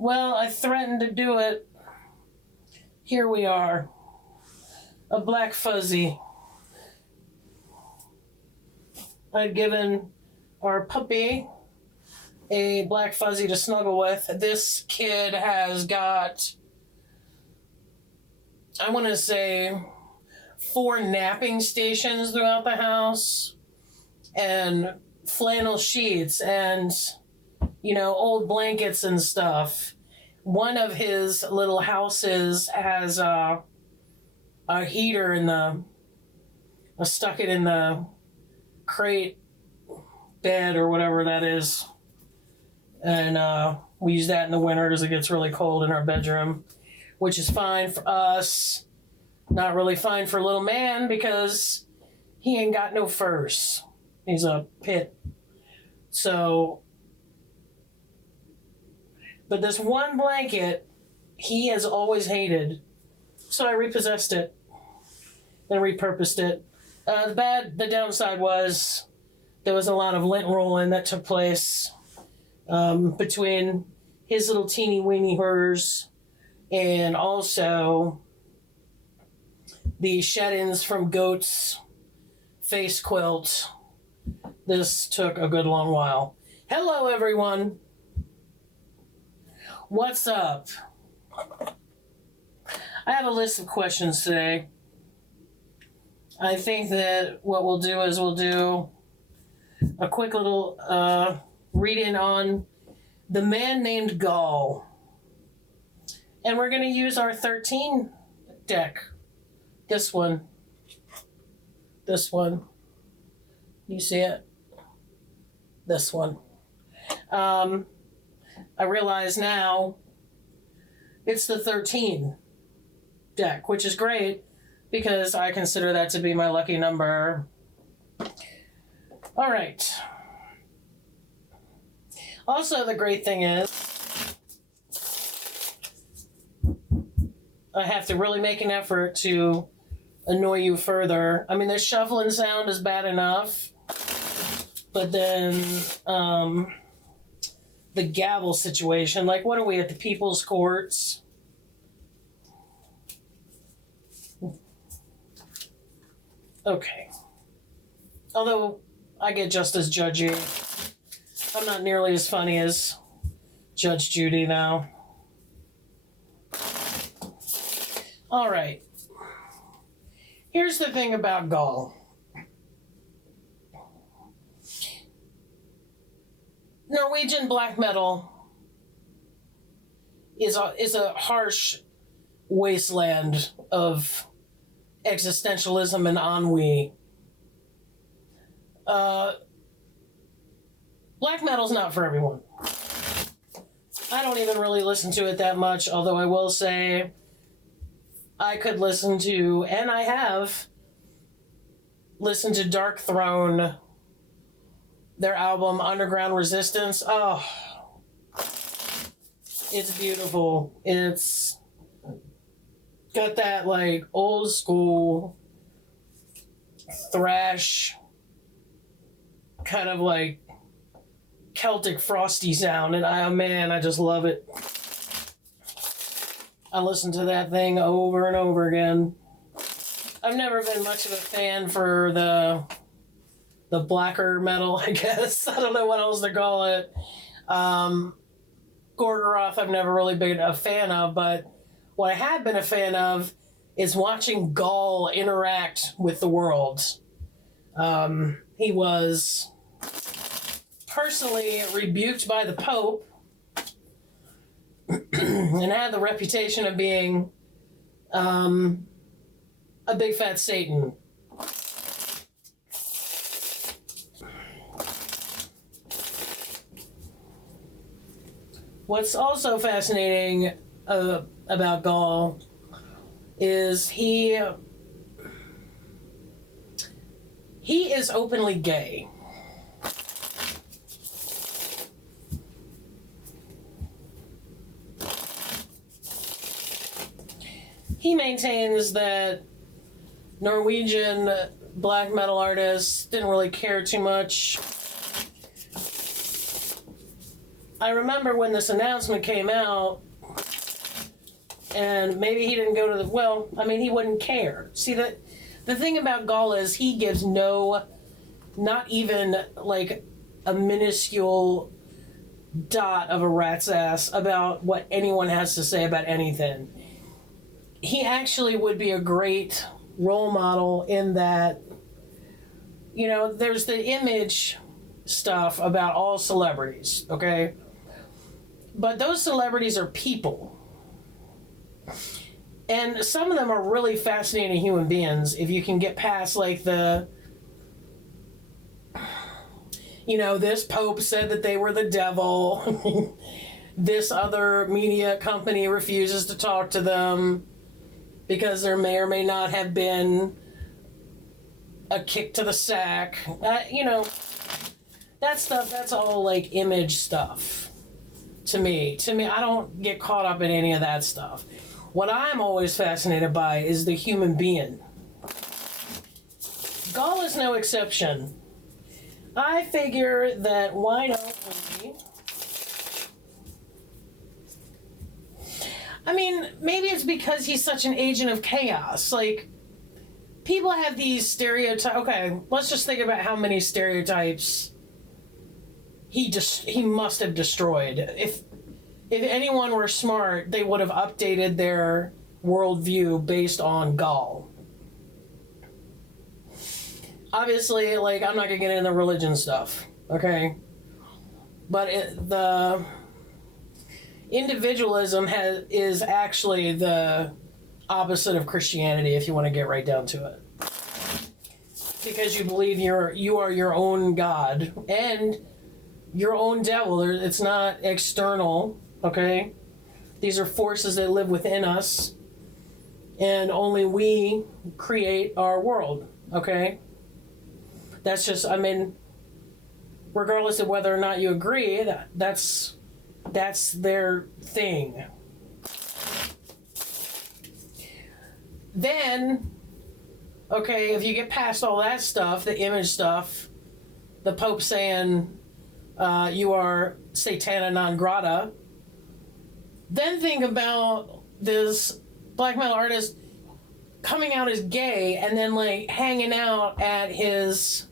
Well, I threatened to do it. Here we are. A black fuzzy. I'd given our puppy a black fuzzy to snuggle with. This kid has got, I want to say, 4 napping stations throughout the house, and flannel sheets, and, you know, old blankets and stuff. One of his little houses has a heater in the, I stuck it in the crate bed or whatever that is. And we use that in the winter because it gets really cold in our bedroom, which is fine for us. Not really fine for little man because he ain't got no furs. He's a pit. So, but this one blanket, he has always hated. So I repossessed it and repurposed it. The downside was there was a lot of lint rolling that took place between his little teeny weeny hers and also the shed-ins from Goat's face quilt. This took a good long while. Hello, everyone. What's up? I have a list of questions today. I think that what we'll do is we'll do a quick little read-in on the man named GAAHL. And we're going to use our 13 deck. This one. This one. You see it? This one. I realize now it's the 13 deck, which is great because I consider that to be my lucky number. All right. Also, the great thing is I have to really make an effort to annoy you further. I mean, the shuffling sound is bad enough, but then the gavel situation, like what are we at the People's Courts? Okay. Although I get just as judgy. I'm not nearly as funny as Judge Judy now. All right. Here's the thing about GAAHL. Norwegian black metal is a harsh wasteland of existentialism and ennui. Black metal's not for everyone. I don't even really listen to it that much, although I will say I could listen to, and I have listened to Dark Throne, their album Underground Resistance. Oh, it's beautiful. It's got that like old school thrash kind of like Celtic frosty sound, and I just love it. I listen to that thing over and over again. I've never been much of a fan for the blacker metal, I guess. I don't know what else to call it. Gorgoroth I've never really been a fan of, but what I have been a fan of is watching GAAHL interact with the world. He was personally rebuked by the Pope and had the reputation of being a big fat Satan. What's also fascinating about GAAHL is he is openly gay. He maintains that Norwegian black metal artists didn't really care too much I remember when this announcement came out, and maybe he didn't go to the, well, I mean, he wouldn't care. See, the thing about GAAHL is he gives no, not even like a minuscule dot of a rat's ass about what anyone has to say about anything. He actually would be a great role model in that, you know, there's the image stuff about all celebrities, okay? But those celebrities are people. And some of them are really fascinating human beings if you can get past like the, you know, this pope said that they were the devil. This other media company refuses to talk to them because there may or may not have been a kick to the sack. You know, that stuff, that's all like image stuff to me. I don't get caught up in any of that stuff. What I'm always fascinated by is the human being. GAAHL is no exception. I figure that why don't we... I mean, maybe it's because he's such an agent of chaos. Like, people have these stereotypes. Okay, let's just think about how many stereotypes he must have destroyed. If anyone were smart, they would have updated their worldview based on GAAHL. Obviously, like, I'm not going to get into the religion stuff, okay? But the individualism is actually the opposite of Christianity, if you want to get right down to it. Because you believe you are your own God and your own devil. It's not external, okay? These are forces that live within us, and only we create our world, okay? That's just, I mean, regardless of whether or not you agree, that's their thing. Then, okay, if you get past all that stuff, the image stuff, the Pope saying you are satana non grata, then think about this black metal artist coming out as gay and then like hanging out at his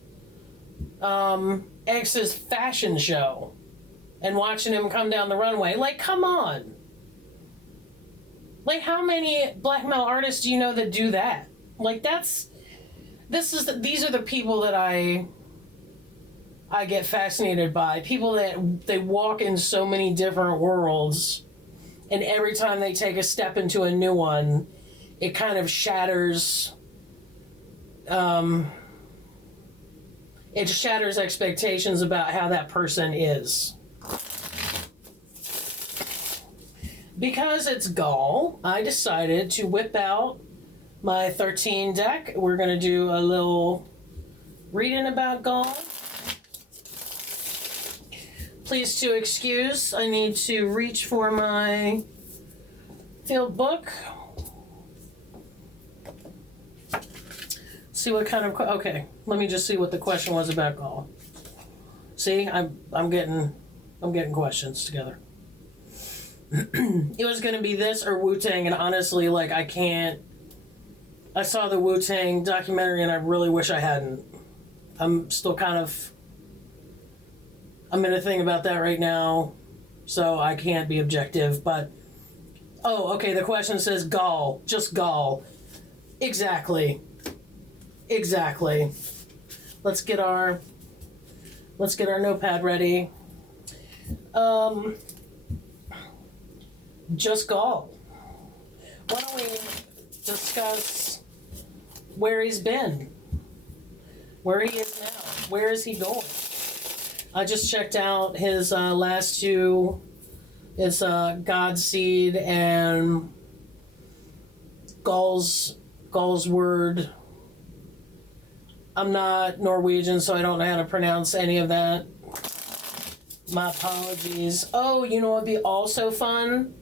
ex's fashion show and watching him come down the runway. Like, come on. Like, how many black metal artists do you know that do that? Like, these are the people that I get fascinated by. People that they walk in so many different worlds, and every time they take a step into a new one, it kind of shatters expectations about how that person is. Because it's GAAHL, I decided to whip out my 13 deck. We're going to do a little reading about GAAHL. Please to excuse, I need to reach for my field book. See what kind of, okay, let me just see what the question was about GAAHL. See, I'm getting questions together. It was going to be this or Wu-Tang, and honestly, like, I saw the Wu-Tang documentary and I really wish I hadn't. I'm still I'm in a thing about that right now, so I can't be objective, but, oh, okay, the question says GAAHL, just GAAHL. Exactly. Let's get our notepad ready. Just GAAHL. Why don't we discuss where he's been, where he is now, where is he going? I just checked out his last two. It's Godseed and GAAHL's Word. I'm not Norwegian, so I don't know how to pronounce any of that. My apologies. Oh, you know what would be also fun?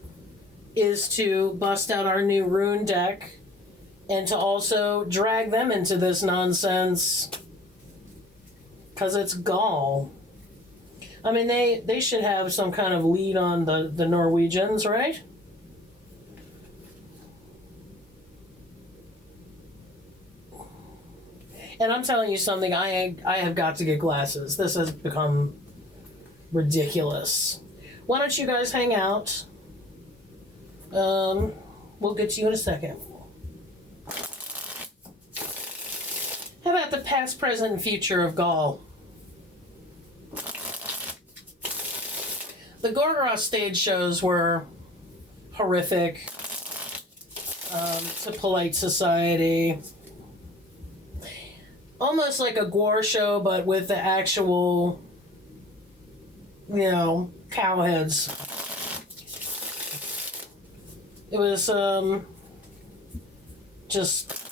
Is to bust out our new rune deck and to also drag them into this nonsense. Because it's GAAHL. I mean, they should have some kind of lead on the Norwegians, right? And I'm telling you something, I have got to get glasses. This has become ridiculous. Why don't you guys hang out? We'll get to you in a second. How about the past, present, and future of GAAHL? The Gorgoroth stage shows were horrific to polite society. Almost like a gore show, but with the actual, cow heads. It was just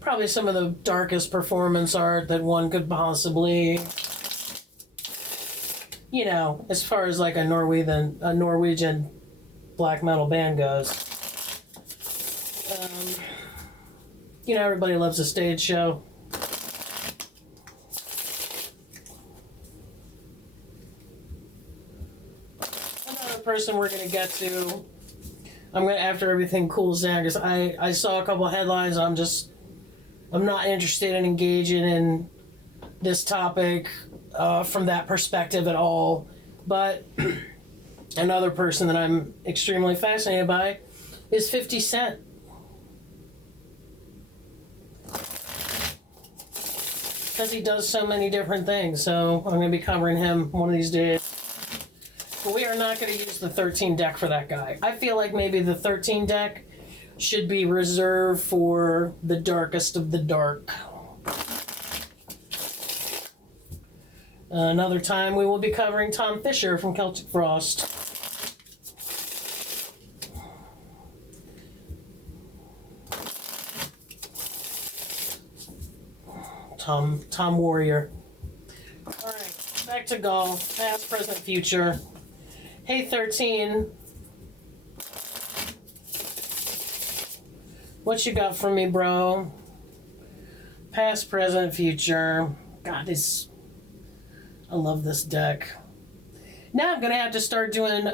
probably some of the darkest performance art that one could possibly, as far as like a Norwegian black metal band goes. Everybody loves a stage show. Another person we're going to get to, after everything cools down, because I saw a couple headlines, I'm not interested in engaging in this topic from that perspective at all. But another person that I'm extremely fascinated by is 50 Cent. Because he does so many different things, so I'm going to be covering him one of these days. But we are not going to use the 13 deck for that guy. I feel like maybe the 13 deck should be reserved for the darkest of the dark. Another time we will be covering Tom Fisher from Celtic Frost. Tom Warrior. Alright, back to GAAHL. Past, present, future. Hey 13. What you got for me, bro? Past, present, future. God, I love this deck. Now I'm gonna have to start doing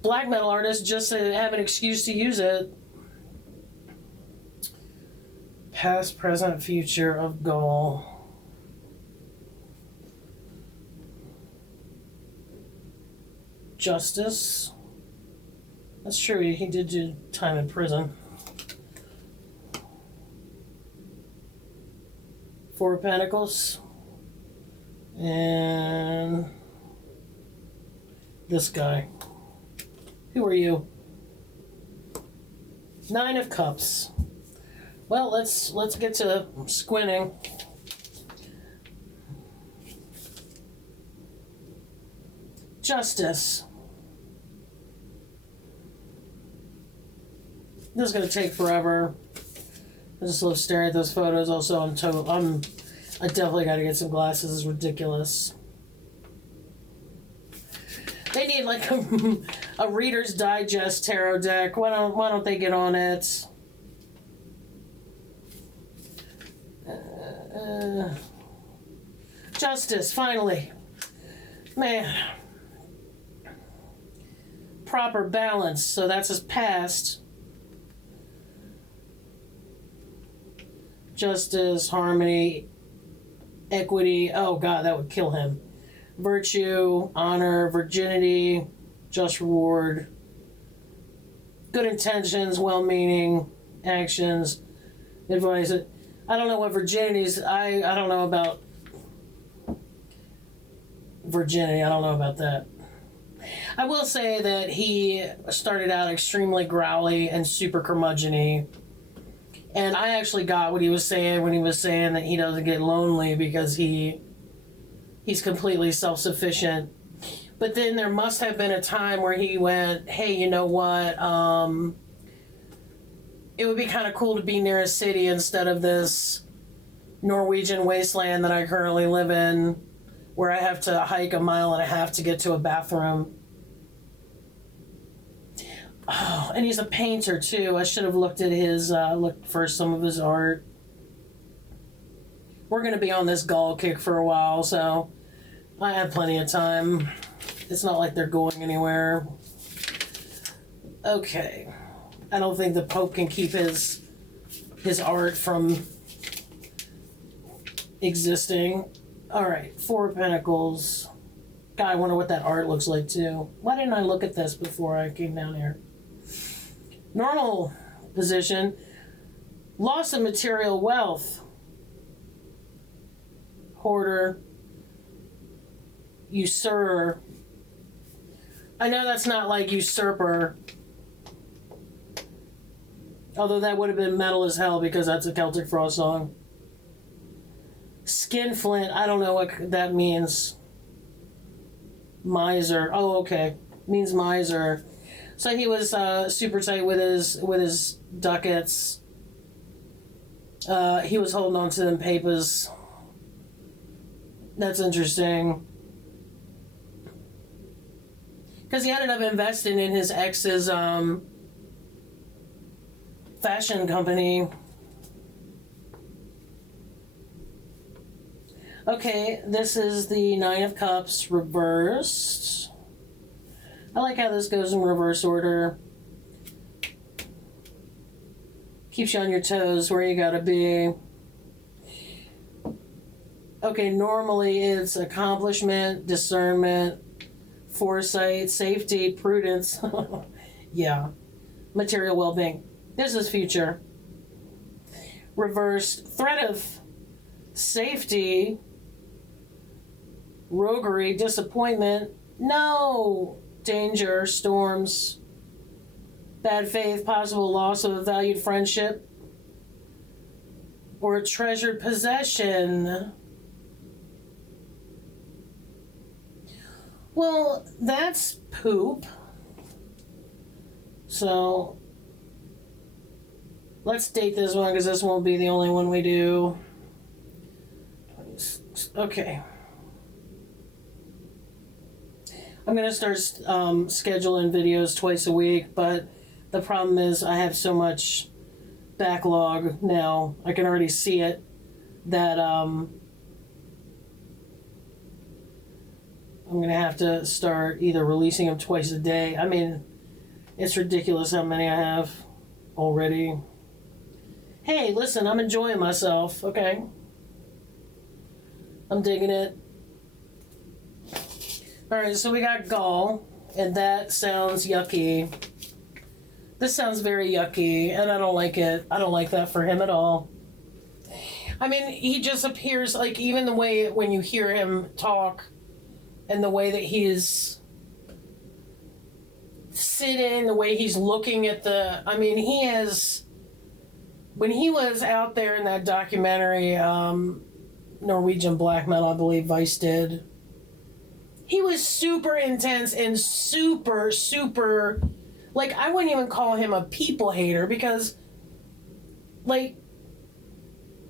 black metal artists just to have an excuse to use it. Past, present, future of GAAHL. Justice. That's true, he did do time in prison. Four of Pentacles. And this guy. Who are you? Nine of Cups. Well, let's get to squinting. Justice. This is gonna take forever. I just love staring at those photos. Also, I definitely got to get some glasses. It's ridiculous. They need like a Reader's Digest tarot deck. Why don't they get on it? Justice, finally. Man. Proper balance. So that's his past. Justice, harmony, equity. Oh God, that would kill him. Virtue, honor, virginity, just reward, good intentions, well-meaning actions, advice. I don't know what virginity is. I don't know about virginity. I don't know about that. I will say that he started out extremely growly and super curmudgeon-y. And I actually got what he was saying when he was saying that he doesn't get lonely because he's completely self-sufficient. But then there must have been a time where he went, hey, you know what? It would be kind of cool to be near a city instead of this Norwegian wasteland that I currently live in, where I have to hike 1.5 miles to get to a bathroom. Oh, and he's a painter too. I should have looked at looked for some of his art. we're going to be on this GAAHL kick for a while, so I have plenty of time. It's not like they're going anywhere. Okay. I don't think the Pope can keep his art from existing. All right, Four of Pentacles. God, I wonder what that art looks like too. Why didn't I look at this before I came down here? Normal position. Loss of material wealth. Hoarder. Usurer. I know that's not like usurper. Although that would have been metal as hell because that's a Celtic Frost song. Skinflint. I don't know what that means. Miser. Oh, okay. Means miser. So he was super tight with his ducats. He was holding on to them papers. That's interesting. Because he ended up investing in his ex's fashion company. Okay, this is the Nine of Cups reversed. I like how this goes in reverse order. Keeps you on your toes where you gotta be. Okay, normally it's accomplishment, discernment, foresight, safety, prudence. Yeah. Material well-being. This is future. Reversed. Threat of safety. Roguery. Disappointment. No. Danger. Storms. Bad faith. Possible loss of a valued friendship. Or a treasured possession. Well, that's poop. So, let's date this one because this won't be the only one we do. Okay. I'm going to start scheduling videos twice a week, but the problem is I have so much backlog now. I can already see it that I'm going to have to start either releasing them twice a day. I mean, it's ridiculous how many I have already. Hey, listen, I'm enjoying myself, okay? I'm digging it. Alright, so we got GAAHL, and that sounds yucky. This sounds very yucky, and I don't like it. I don't like that for him at all. I mean, he just appears, like, even the way when you hear him talk, and the way that he's sitting, the way he's looking at the... I mean, he is... When he was out there in that documentary, Norwegian Black Metal, I believe Vice did, he was super intense and super, super... Like, I wouldn't even call him a people hater because, like,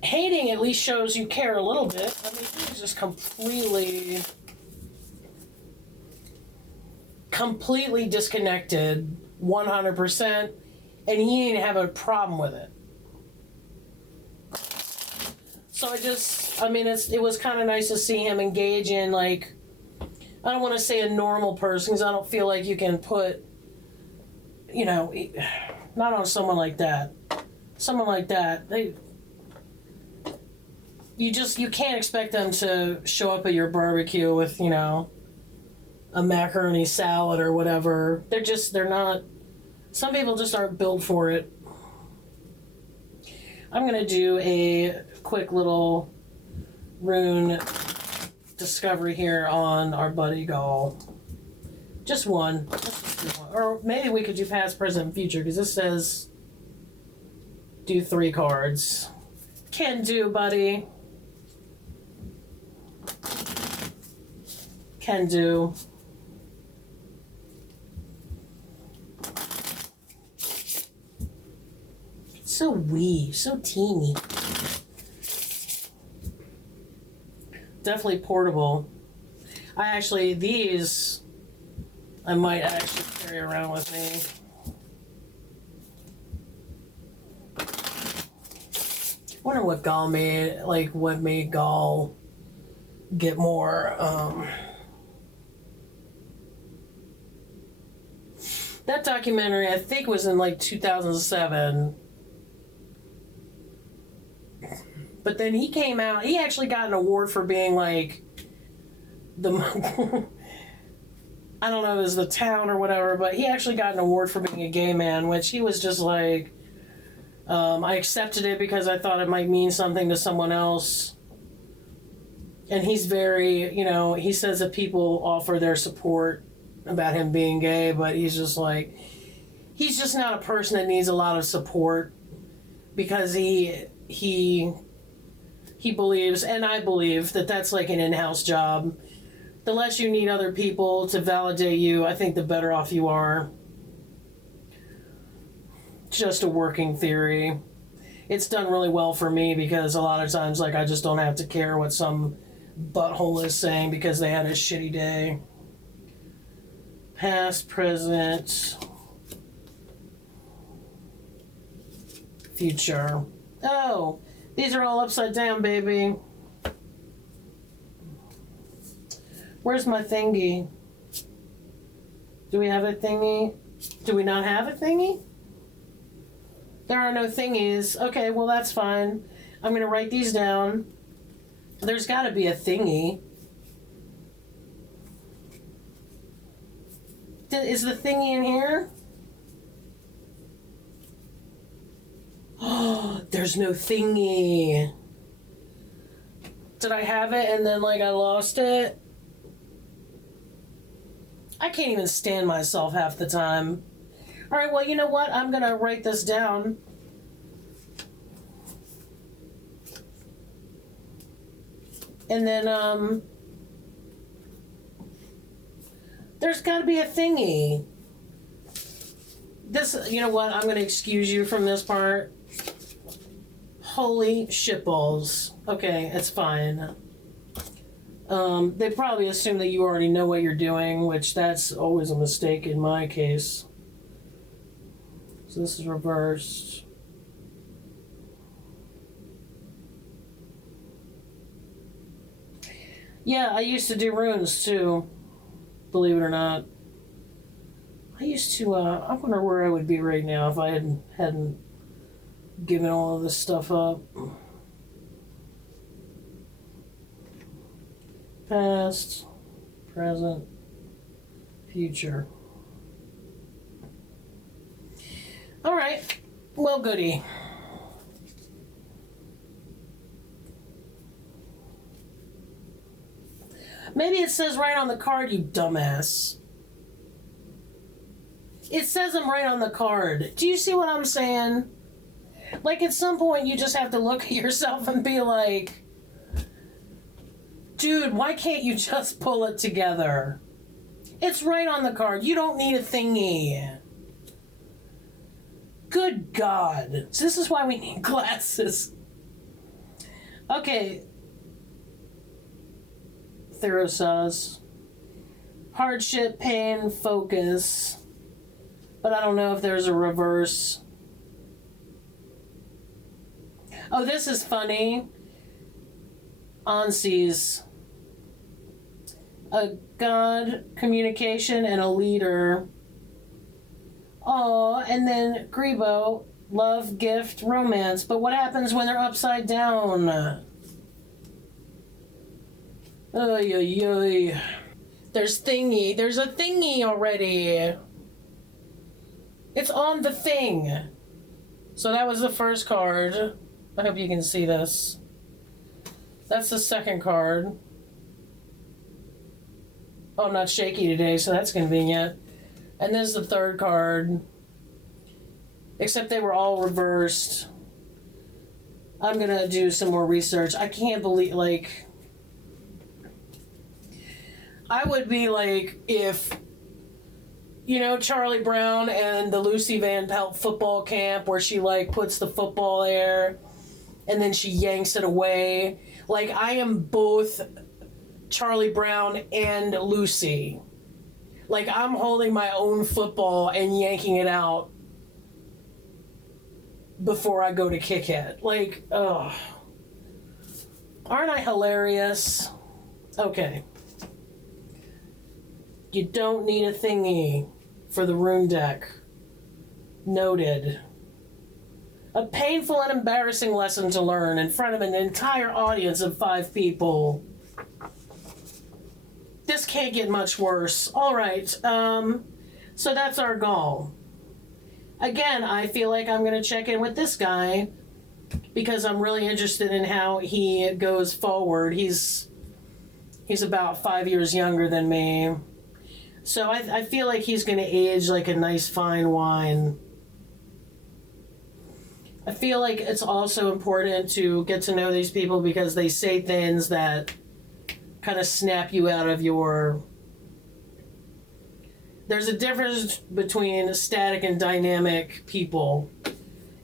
hating at least shows you care a little bit. I mean, he was just completely disconnected 100%, and he didn't have a problem with it. So it was kind of nice to see him engage in, like, I don't want to say a normal person because I don't feel like you can put, you know, not on someone like that. Someone like that, you can't expect them to show up at your barbecue with, you know, a macaroni salad or whatever. They're not, some people just aren't built for it. I'm going to do a quick little rune discovery here on our buddy GAAHL. Just one. Or maybe we could do past, present, and future, because this says do 3 cards. Can do, buddy. Can do. So wee, so teeny. Definitely portable. These I might actually carry around with me. wonder what GAAHL made, like what made GAAHL get more, that documentary I think was in like 2007. But then he came out, he actually got an award for being like the, I don't know if it was the town or whatever, but he actually got an award for being a gay man, which he was just like, I accepted it because I thought it might mean something to someone else. And he's very, you know, he says that people offer their support about him being gay, but he's just like, he's just not a person that needs a lot of support, because he believes, and I believe, that that's like an in-house job. The less you need other people to validate you, I think the better off you are. Just a working theory. It's done really well for me, because a lot of times, like, I just don't have to care what some butthole is saying because they had a shitty day. Past, present, future. Oh, these are all upside down, baby. Where's my thingy? Do we have a thingy? Do we not have a thingy? There are no thingies. Okay, well, that's fine. I'm going to write these down. There's got to be a thingy. Is the thingy in here? Oh, there's no thingy. Did I have it and then, like, I lost it? I can't even stand myself half the time. All right, well, you know what? I'm going to write this down. And then, there's got to be a thingy. This, you know what? I'm going to excuse you from this part. Holy shitballs. Okay, it's fine. They probably assume that you already know what you're doing, which that's always a mistake in my case. So this is reversed. Yeah, I used to do runes too, believe it or not. I used to, I wonder where I would be right now if I hadn't given all of this stuff up. Past, present, future. All right, well, goody. Maybe it says right on the card, you dumbass. It says them right on the card. Do you see what I'm saying? Like, at some point, you just have to look at yourself and be like, dude, why can't you just pull it together? It's right on the card. You don't need a thingy. Good God. So this is why we need glasses. Okay. Therosaurs. Hardship, pain, focus. But I don't know if there's a reverse. Oh, this is funny. Anses. A god, communication, and a leader. Oh, and then Grebo, love, gift, romance. But what happens when they're upside down? Oy, oy, oy. There's thingy. There's a thingy already. It's on the thing. So that was the first card. I hope you can see this. That's the second card. Oh, I'm not shaky today, so that's convenient. And this is the third card. Except they were all reversed. I'm going to do some more research. I can't believe, like... I would be like, if, you know, Charlie Brown and the Lucy Van Pelt football camp where she, like, puts the football there and then she yanks it away. Like, I am both Charlie Brown and Lucy. Like, I'm holding my own football and yanking it out. before I go to kick it. Like, ugh. Aren't I hilarious? Okay. You don't need a thingy for the rune deck. Noted. A painful and embarrassing lesson to learn in front of an entire audience of 5 people. This can't get much worse. All right. So that's our GAAHL. Again, I feel like I'm going to check in with this guy because I'm really interested in how he goes forward. He's about 5 years younger than me. So I feel like he's going to age like a nice fine wine. I feel like it's also important to get to know these people because they say things that kind of snap you out of your... There's a difference between static and dynamic people.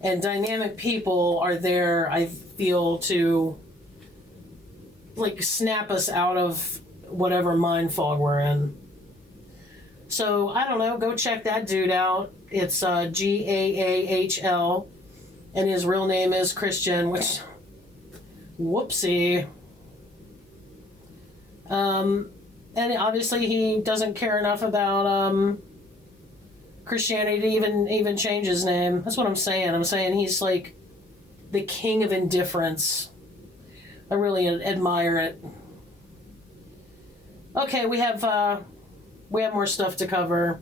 And dynamic people are there, I feel, to like snap us out of whatever mind fog we're in. So, I don't know, go check that dude out. It's GAAHL, and his real name is Christian, which, whoopsie. And obviously he doesn't care enough about Christianity to even change his name. That's what I'm saying. I'm saying he's like the king of indifference. I really admire it. Okay, we have more stuff to cover.